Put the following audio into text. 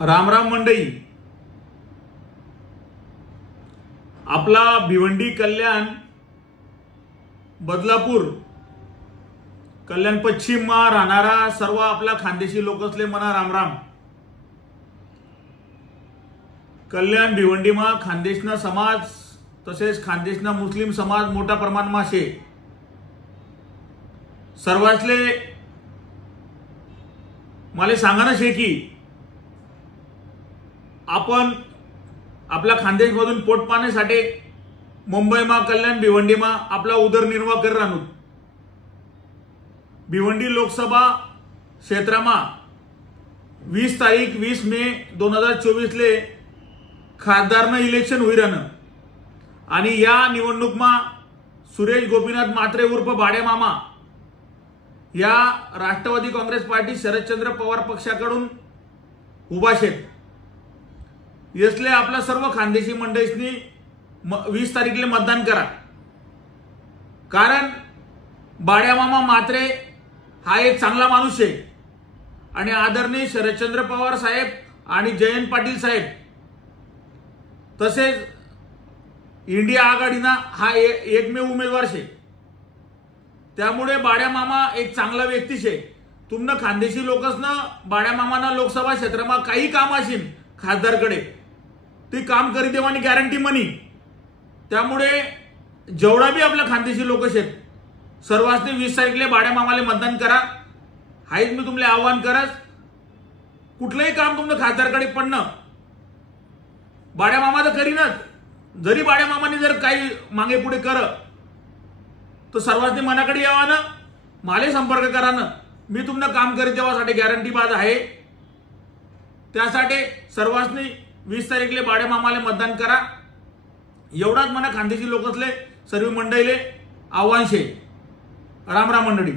राम राम मंडई। आपला भिवंडी, कल्याण, बदलापूर, कल्याण पश्चिम मा राहणारा सर्व आपला खानदेशी लोकसले मना राम राम। कल्याण भिवंडी मा खानदेशना समाज तसेच खानदेशना मुस्लिम समाज मोठा प्रमाण मा शे। सर्वासले मला सांगाना शे की आपण आपला खानदेश मधून पोट पाण्यासाठी मुंबई मा कल्याण भिवंडी मा आपला उदरनिर्वाह कर राहू। भिवंडी लोकसभा क्षेत्रमा 20 तारीख 20 मे 2024 ले खासदारनं इलेक्शन होई राहणं आणि या निवडणूक मा सुरेश गोपीनाथ म्हात्रे उर्फ भाड्या मामा या राष्ट्रवादी काँग्रेस पार्टी शरदचंद्र पवार पक्षाकडून उभा शेत। यसले आपल्या सर्व खानदेशी मंडळींनी 20 तारीखले मतदान करा, कारण भाड्या मामा म्हात्रे हा एक चांगला माणूस आहे आणि आदरणीय शरदचंद्र पवार साहेब आणि जयंत पाटील साहेब तसेच इंडिया आघाडीना हा एकमेव उमेदवार शे। त्यामुळे भाड्या मामा एक चांगला व्यक्ती शे। तुमनं खानदेशी लोकसनं भाड्या मामाना लोकसभा क्षेत्रमा काही काम असेल खासदारकडे ते काम करी देवानी गॅरंटी मनी। त्यामुळे जेवढा बी आपला खानदेशी लोक शेत सर्वांनी 20 तारीखले भाड्या मामाले मतदान करा। हाच मी तुमले आव्हान करत, कुठलंही काम तुमनं खासदारकडे पडणं भाड्या मामा तर करीनच। जरी भाड्या मामाने जर काही मागे पुढे कर तर सर्वांनी मनाकडे यावानं माले संपर्क करानं मी तुमनं काम करीत देवासाठी गॅरंटी बाज आहे। त्यासाठी सर्वांनी 20 तारीखले भाड्या मामाले मतदान करा एवढाच मना खानदेशी लोकसले सर्व मंडळीले आव्हान शे। राम राम मंडळी।